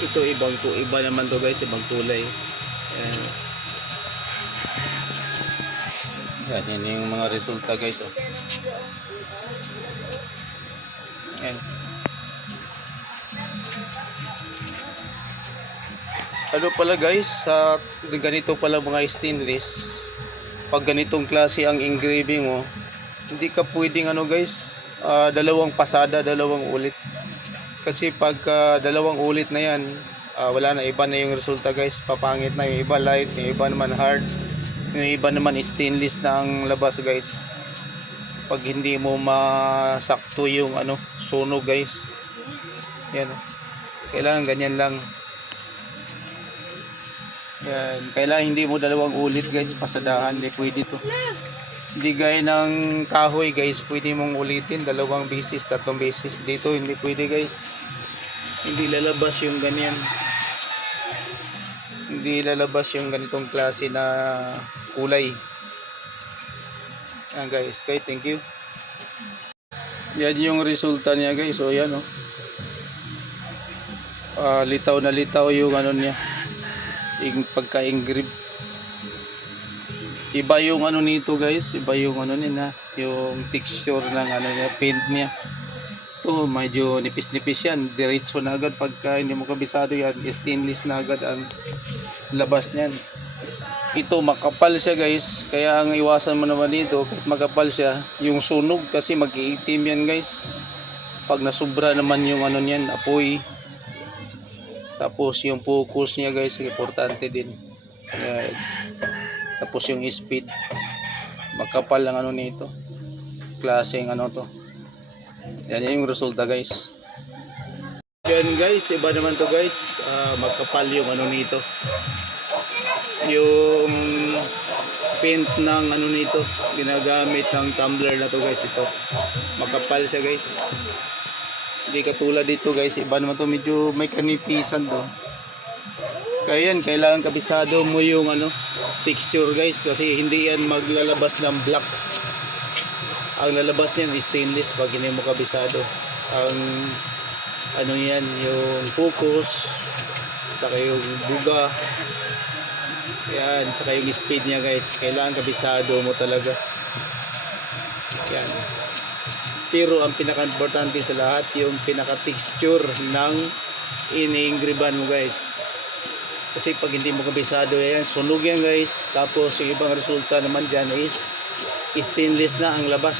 Ito iba naman to guys, ibang kulay. Ayan. Yan yung mga resulta guys. Oh. Ayan. Ano pala guys, sa ganito pala mga stainless, pag ganitong klase ang engraving mo, hindi ka pwedeng ano guys, dalawang pasada, dalawang ulit. Kasi pag dalawang ulit na yan, wala na, iba na yung resulta guys, papangit na, yung iba light, yung iba naman hard, yung iba naman stainless na ang labas guys. Pag hindi mo masakto yung ano, sunog guys, yan, kailangan ganyan lang. Yan, kailangan hindi mo dalawang ulit guys, pasadahan, hindi pwede to. Hindi gaya ng kahoy guys, pwede mong ulitin dalawang beses, tatlong beses. Dito hindi pwede guys, hindi lalabas yung ganyan, hindi lalabas yung ganitong klase na kulay. Yan guys, okay, thank you. Yan yung resulta niya guys. So yan oh, litaw na litaw yung ano niya, yung pagka-engrave. Iba yung ano nito guys, iba yung ano niya, yung texture ng ano niya, paint niya. Ito medyo nipis-nipis yan, diretso na agad pagka hindi mo kabisado yan, stainless na agad ang labas niyan. Ito makapal siya guys, kaya ang iwasan mo naman dito kahit makapal siya, yung sunog kasi mag-iitim yan guys. Pag nasubra naman yung ano niyan, apoy. Tapos yung focus niya guys, importante din. Yan. Tapos yung speed, makapal ang ano nito, klaseng ano to. Yan yung resulta guys. Yan guys, iba naman to guys, magkapal yung ano nito, yung paint ng ano nito, ginagamit ng tumbler na to guys. Ito makapal siya guys, hindi katulad dito guys, iba naman to, medyo may kanipisan to. Kaya yan, kailangan kabisado mo yung ano, texture guys, kasi hindi yan maglalabas ng black. Ang lalabas niyan stainless pag hindi mo kabisado ang ano yan, yung focus, saka yung buga, yan, saka yung speed niya guys, kailangan kabisado mo talaga yan. Pero ang pinaka-importante sa lahat, yung pinaka-texture ng ini-engravean mo guys. Kasi pag hindi mo kabisado yan, sunog yan guys. Tapos yung ibang resulta naman dyan is stainless na ang labas,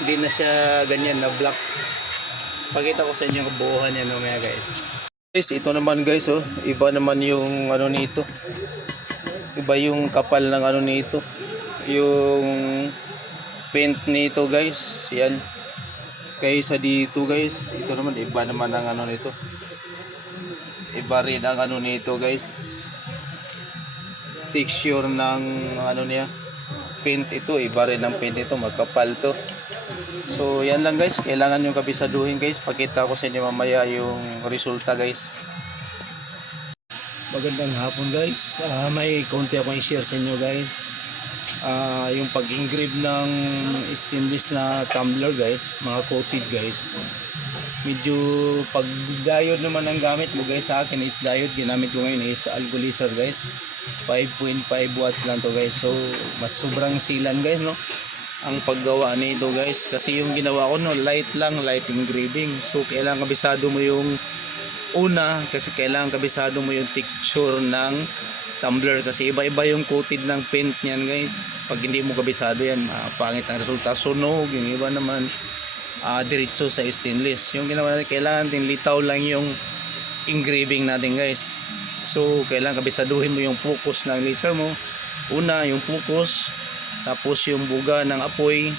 hindi na siya ganyan na black. Pakita ko sa inyo yung kabuuhan yan mamaya guys. Guys, ito naman guys oh, iba naman yung ano nito, iba yung kapal ng ano nito, yung paint nito guys. Yan, kaysa dito guys, ito naman iba naman ang ano nito, iba rin ang ano nito guys, texture ng ano niya, paint. Ito iba rin ang paint ito, magkapal to. So yan lang guys, kailangan nyo kabisaduhin guys. Pakita ko sa inyo mamaya yung resulta guys. Magandang hapon guys, may konti akong i-share sa inyo guys. Yung pag-engrave ng stainless na tumbler guys, mga coated guys, medyo pag diode naman ang gamit mo guys, sa akin is diode, ginamit ko ngayon is algo laser guys, 5.5 watts lang to guys. So mas sobrang silan guys no ang paggawa nito guys, kasi yung ginawa ko no, light lang, light engraving. So kailangan kabisado mo yung una, kasi kailangan kabisado mo yung texture ng tumbler, kasi iba-iba yung coated ng paint niyan guys. Pag hindi mo kabisado yan, pangit ang resulta, sunog. Yung iba naman diretso sa stainless. Yung ginawa natin, kailangan din litaw lang yung engraving natin guys. So kailangan kabisaduhin mo yung focus ng laser mo. Una yung focus, tapos yung buga ng apoy,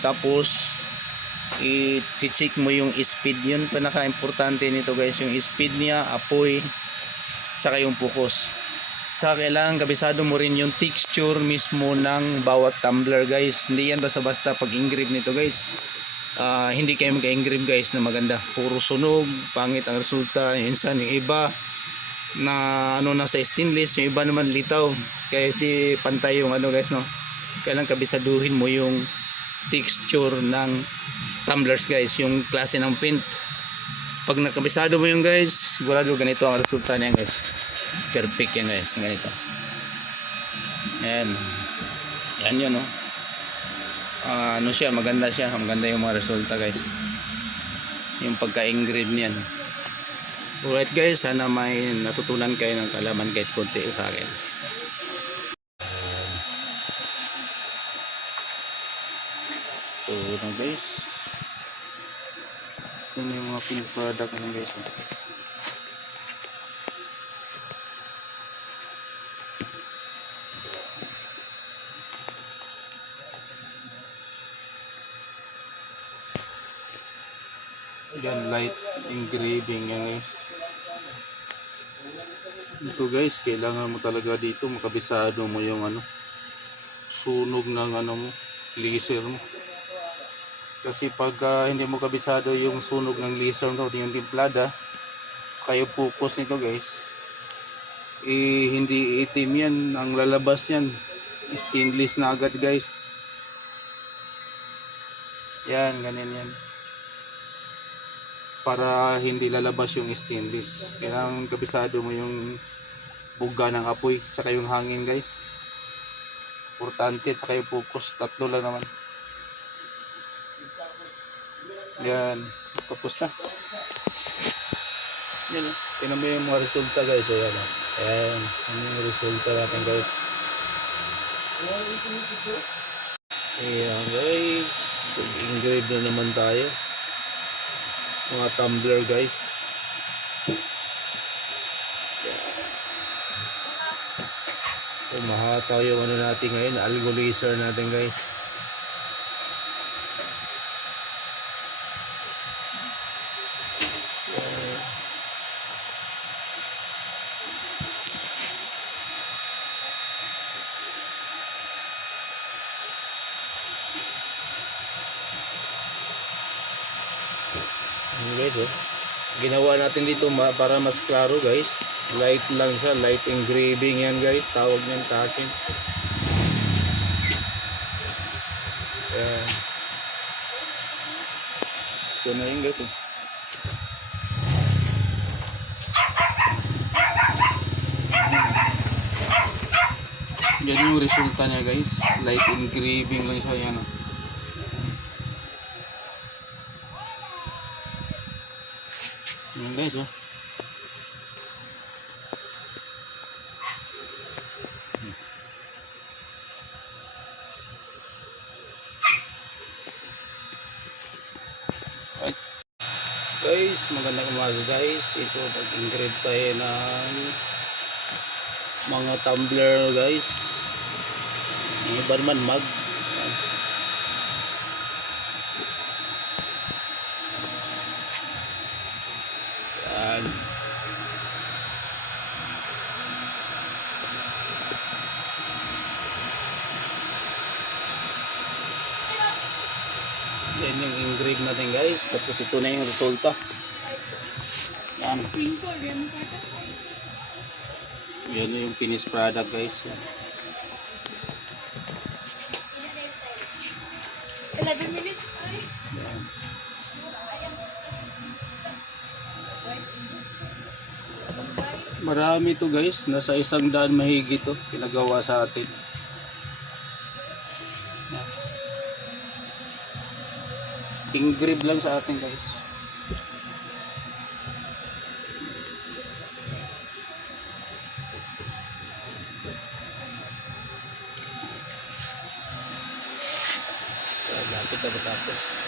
tapos i-check mo yung speed. Yun pinaka-importante nito guys, yung speed niya, apoy, tsaka yung focus. Tsaka kailangan kabisado mo rin yung texture mismo ng bawat tumbler guys. Hindi yan basta-basta pag-engrave nito guys. Hindi kayo mag-engrave guys na maganda, puro sunog, pangit ang resulta. Minsan yung iba na ano na sa stainless, yung iba naman litaw, kaya di pantay yung ano guys no. Kailangan kabisaduhin mo yung texture ng tumblers guys, yung klase ng paint. Pag nakabisado mo yung guys, sigurado ganito ang resulta niya guys. Perfect yan guys, ganito. Yan. Yan yun, no. Ano siya, maganda siya. Maganda yung mga resulta guys. Yung pagka-engrave niyan. Alright guys, sana may natutunan kayo ng kalaman kahit konti sa akin. So, ano guys. Ito yung mga finished product natin guys. Yan, light engraving yan guys. Ito guys, kailangan mo talaga dito makabisado mo yung ano, sunog ng ano mo, laser mo. Kasi pag hindi mo kabisado yung sunog ng laser mo, yung timplada, saka yung focus nito guys, hindi itim yan, ang lalabas yan stainless na agad guys. Yan, ganyan yan. Para hindi lalabas yung stainless, kailangan kabisado mo yung buga ng apoy saka yung hangin guys. Importante, at saka yung focus, tatlo lang naman. Yan, tapos na. Yan, tinan mo yung mga resulta guys. O yan, ayan, ano yung resulta natin guys. Ayan guys, engrave na naman tayo. Mga tumbler guys. So, mahata yung ano natin ngayon, algo laser natin guys. Guys, oh, ginawa natin dito para mas klaro guys. Light lang siya, light engraving yan guys, tawag niyan sa akin. Ayan. Ito na yun guys, oh. Yan yung resulta niya guys, light engraving lang siya. Yan, oh. Yan guys, oh. Right. Guys, magandang umaga guys. Ito, mag-engrave tayo ng mga tumbler guys. Yung iba naman mug. Yan. Yan yung engrave natin guys. Tapos ito na yung resulta. Yan. Yan yung finished product guys. Yan. 11 minutes. Yan. Marami to guys. Nasa 100 mahigit to. Pinagawa sa atin. Yan. Engrave lang sa atin guys. Lapit na matapos.